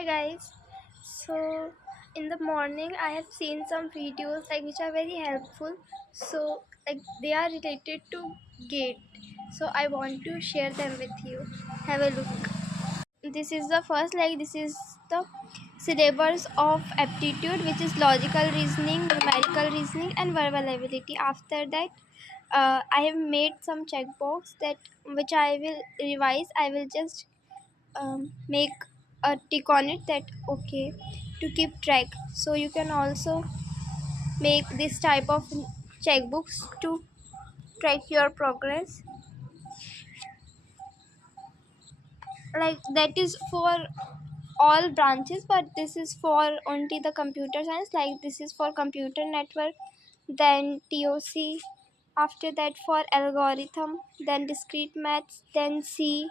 Hi guys. So in the morning I have seen some videos which are very helpful. So they are related to gate. So I want to share them with you. Have a look. This is the first this is the syllabus of aptitude, which is logical reasoning, numerical reasoning and verbal ability. After that I have made some checkbox that which I will revise. I will just make a tick on it that okay to keep track. So you can also make this type of checkbooks to track your progress. That is for all branches, but this is for only the computer science. This is for computer network, then TOC, after that for algorithm, then discrete maths, then C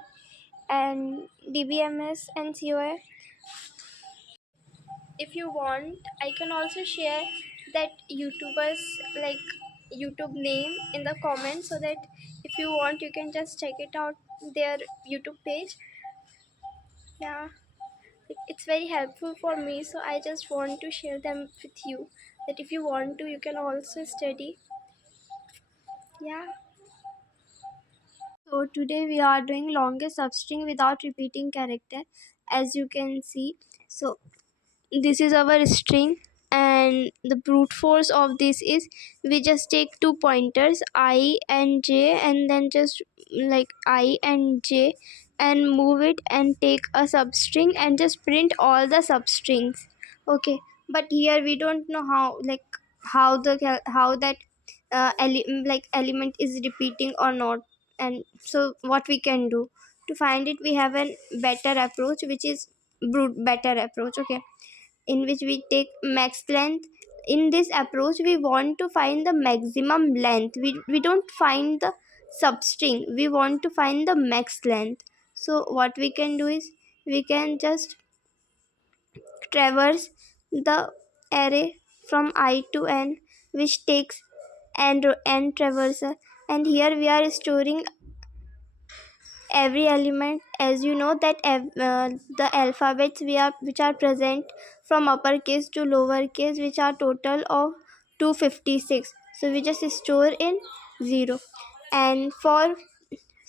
and DBMS and COA. If you want, I can also share that YouTubers YouTube name in the comments, so that if you want you can just check it out, their YouTube page. Yeah, it's very helpful for me, so I just want to share them with you, that if you want to you can also study. Yeah, so today we are doing longest substring without repeating character, as you can see. So this is our string, and the brute force of this is we just take two pointers I and j, and then just I and j, and move it and take a substring and just print all the substrings. Okay, but here we don't know how that element is repeating or not. And so what we can do to find it, we have a better approach, which is brute better approach. Okay, in which we take max length. In this approach we want to find the maximum length. We don't find the substring, we want to find the max length. So what we can do is we can just traverse the array from I to n, which takes n traversal, and here we are storing every element. As you know that the alphabets which are present from uppercase to lowercase, which are total of 256, so we just store in 0. And for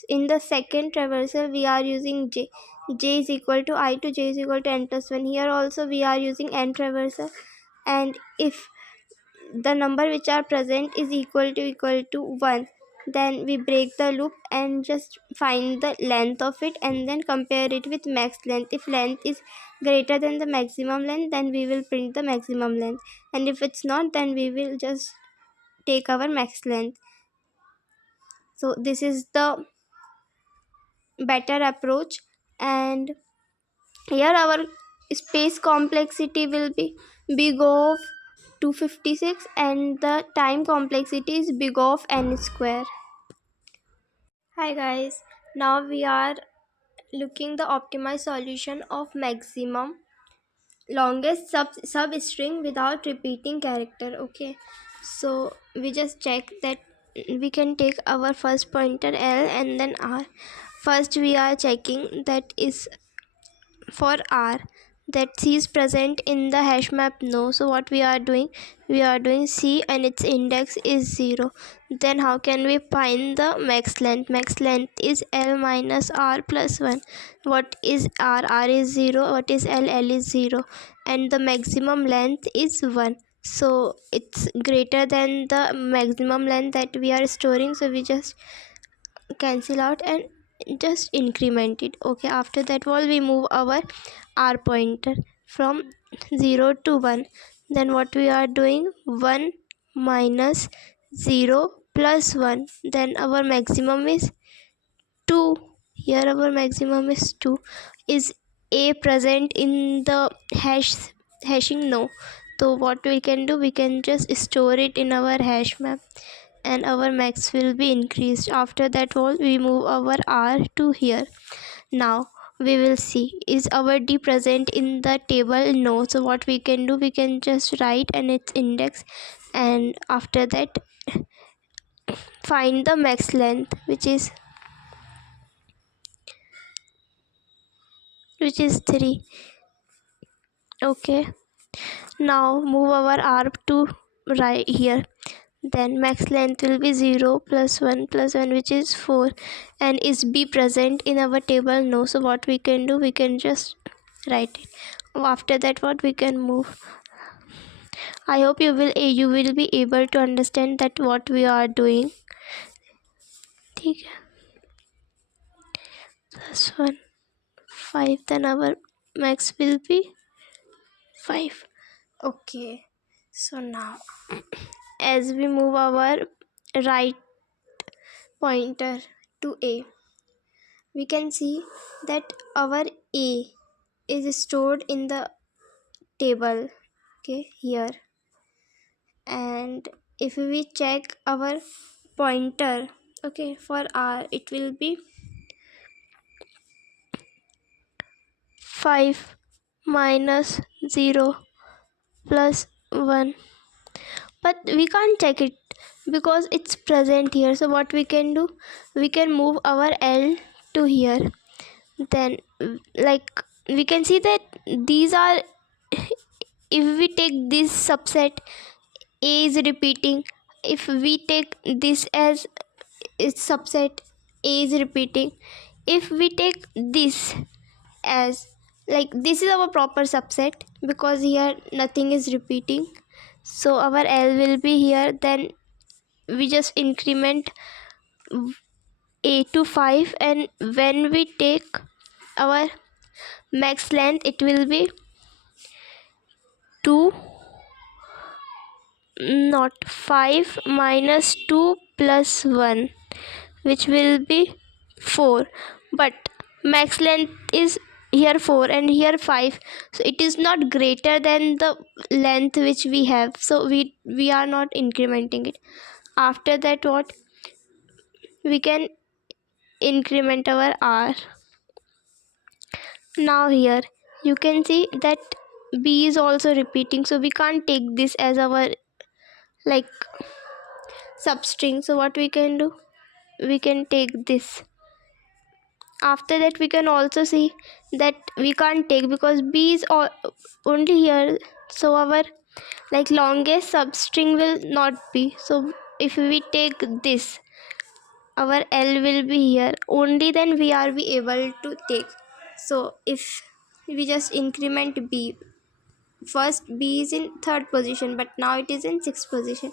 in the second traversal we are using j is equal to I to j is equal to n plus 1. Here also we are using n traversal, and if the number which are present is equal to 1, then we break the loop and just find the length of it and then compare it with max length. If length is greater than the maximum length, then we will print the maximum length, and if it's not, then we will just take our max length. So this is the better approach, and here our space complexity will be big of 256, and the time complexity is big of n square. Hi guys, now we are looking the optimized solution of maximum longest substring without repeating character. Okay, so we just check that we can take our first pointer L and then R. First we are checking that is for R, that C is present in the hash map. No, so what we are doing C and its index is 0. Then how can we find the max length? Max length is L minus R plus 1. What is R? R is 0. What is L? L is 0, and the maximum length is 1. So it's greater than the maximum length that we are storing, so we just cancel out and just increment it. Okay, after that we move our R pointer from 0 to 1. Then what we are doing, 1 minus 0 plus 1, then our maximum is 2. Here our maximum is 2. Is A present in the hashing? No. So what we can do, we can just store it in our hash map, and our max will be increased. After that we move our R to here. Now we will see, is our D present in the table? No. So what we can do, we can just write and its index, and after that find the max length, which is 3. Okay, now move our arm to right here. Then max length will be 0 plus 1 plus 1, which is 4. And is b present in our table? No. So what we can do, we can just write it. After that, what we can move. I hope you will be able to understand that what we are doing. ठीक है. Plus 1 5, then our max will be 5. Okay, so now as we move our right pointer to A, we can see that our A is stored in the table, okay, here. And if we check our pointer, okay, for R, it will be 5 minus 0 plus 1, but we can't check it because it's present here. So what we can do, we can move our L to here. Then like we can see that these are, if we take this subset, A is repeating. If we take this as its subset, A is repeating. If we take this as, like, this is our proper subset because here nothing is repeating, so our L will be here. Then we just increment A to 5, and when we take our max length, it will be 2, not 5 minus 2 plus 1, which will be 4. But max length is here 4 and here 5, so it is not greater than the length which we have, so we are not incrementing it. After that, what we can increment our R. Now here you can see that B is also repeating, so we can't take this as our like substring. So what we can do, we can take this. After that, we can also see that we can't take because B is only here, so our like longest substring will not be. So if we take this, our L will be here, only then we are be able to take. So if we just increment B, first B is in 3rd position, but now it is in 6th position,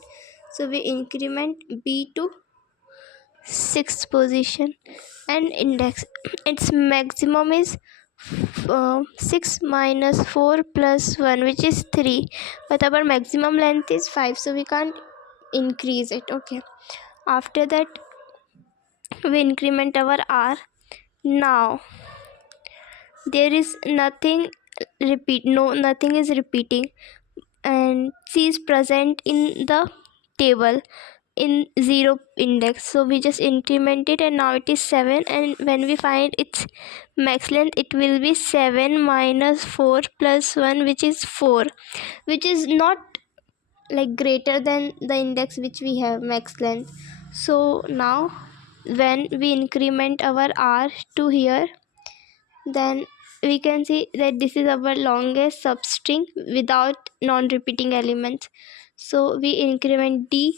so we increment B to 6th position. And index, its maximum is 6 minus 4 plus 1, which is 3, but our maximum length is 5, so we can't increase it. Okay, after that we increment our R. Now there is nothing nothing is repeating, and C is present in the table in 0 index, so we just increment it, and now it is 7. And when we find its max length, it will be 7 minus 4 plus 1, which is 4, which is not like greater than the index which we have max length. So now when we increment our R to here, then we can see that this is our longest substring without non-repeating elements. So we increment D.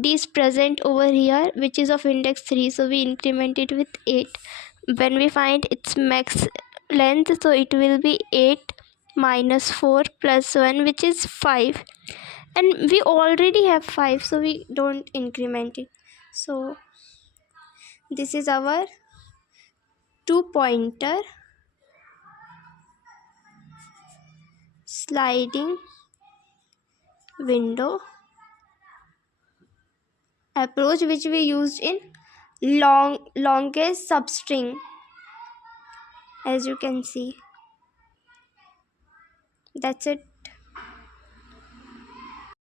D is present over here, which is of index 3, so we increment it with 8. When we find its max length, so it will be 8 minus 4 plus 1, which is 5, and we already have 5, so we don't increment it. So this is our 2-pointer sliding window approach, which we used in longest substring, as you can see. That's it.